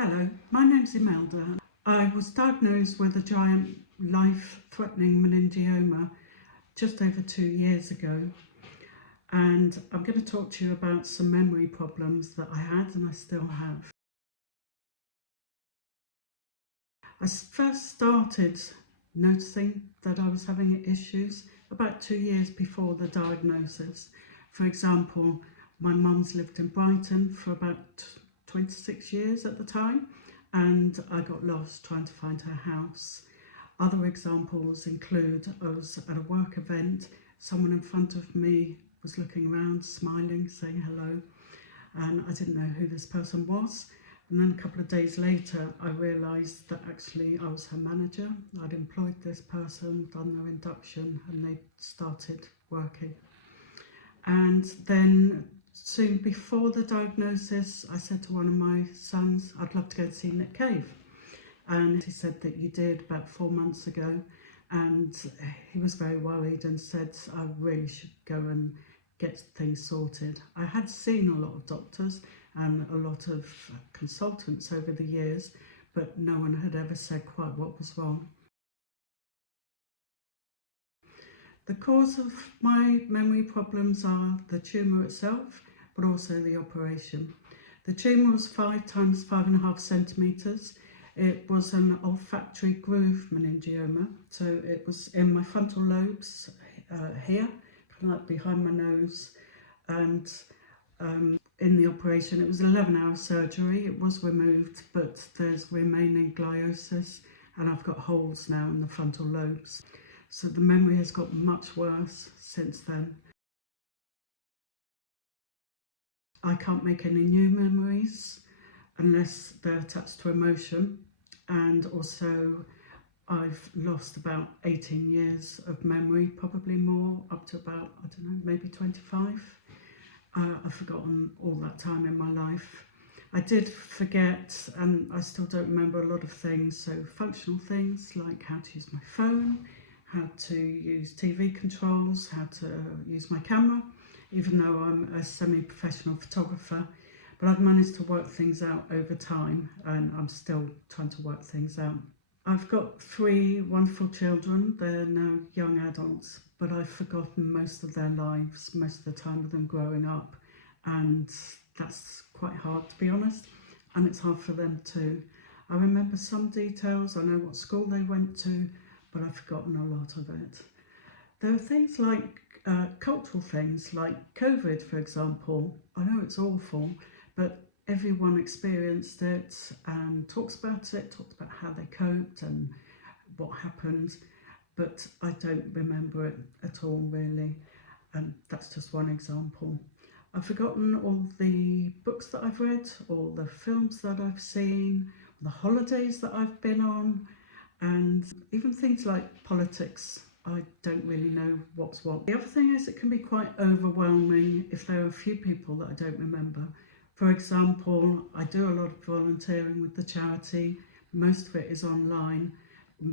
Hello, my name's Imelda. I was diagnosed with a giant life-threatening meningioma just over 2 years ago, and I'm going to talk to you about some memory problems that I had and I still have. I first started noticing that I was having issues about 2 years before the diagnosis. For example, my mum's lived in Brighton for about 26 years at the time, and I got lost trying to find her house. Other examples include I was at a work event, someone in front of me was looking around, smiling, saying hello, and I didn't know who this person was. And then a couple of days later, I realised that actually I was her manager. I'd employed this person, done their induction, and they started working. And then soon before the diagnosis, I said to one of my sons, I'd love to go and see Nick Cave. And he said that you did about 4 months ago. And he was very worried and said, I really should go and get things sorted. I had seen a lot of doctors and a lot of consultants over the years, but no one had ever said quite what was wrong. The cause of my memory problems are the tumour itself, but also the operation. The tumour was 5 times 5.5 centimetres. It was an olfactory groove meningioma, so it was in my frontal lobes here, kind of like behind my nose, and in the operation it was 11-hour surgery. It was removed, but there's remaining gliosis, and I've got holes now in the frontal lobes. So the memory has got much worse since then. I can't make any new memories unless they're attached to emotion, and also I've lost about 18 years of memory, probably more, up to about, I don't know, maybe 25. I've forgotten all that time in my life. I did forget, and I still don't remember a lot of things, so functional things like how to use my phone, how to use TV controls, how to use my camera, even though I'm a semi-professional photographer. But I've managed to work things out over time, and I'm still trying to work things out. I've got 3 wonderful children. They're now young adults, but I've forgotten most of their lives, most of the time of them growing up, and that's quite hard, to be honest, and it's hard for them too. I remember some details, I know what school they went to, but I've forgotten a lot of it. There are things like cultural things, like COVID, for example. I know it's awful, but everyone experienced it and talks about how they coped and what happened, but I don't remember it at all, really, and that's just one example. I've forgotten all the books that I've read, all the films that I've seen, the holidays that I've been on, and even things like politics. I don't really know what's what. The other thing is it can be quite overwhelming if there are a few people that I don't remember. For example, I do a lot of volunteering with the charity. Most of it is online.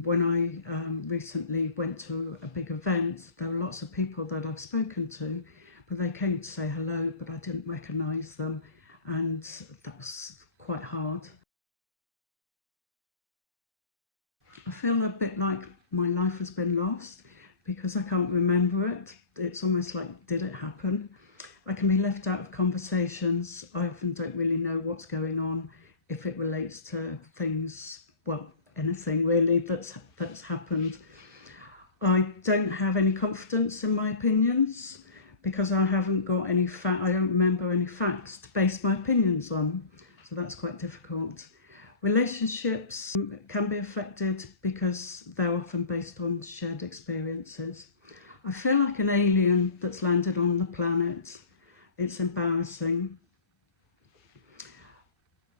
When I recently went to a big event, there were lots of people that I've spoken to, but they came to say hello, but I didn't recognise them, and that was quite hard. I feel a bit like my life has been lost because I can't remember it. It's almost like, did it happen? I can be left out of conversations. I often don't really know what's going on if it relates to things, well, anything really that's happened. I don't have any confidence in my opinions because I haven't got any I don't remember any facts to base my opinions on, so that's quite difficult. Relationships can be affected because they're often based on shared experiences. I feel like an alien that's landed on the planet. It's embarrassing.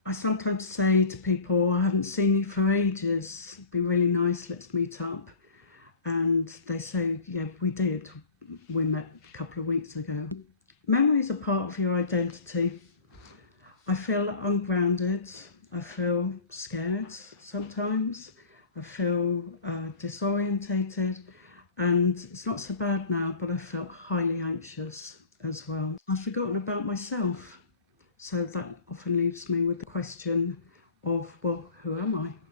I sometimes say to people, I haven't seen you for ages, it'd be really nice, let's meet up. And they say, yeah, we did. We met a couple of weeks ago. Memories are part of your identity. I feel ungrounded. I feel scared sometimes. I feel disorientated, and it's not so bad now, but I felt highly anxious as well. I've forgotten about myself, so that often leaves me with the question, of, well, who am I?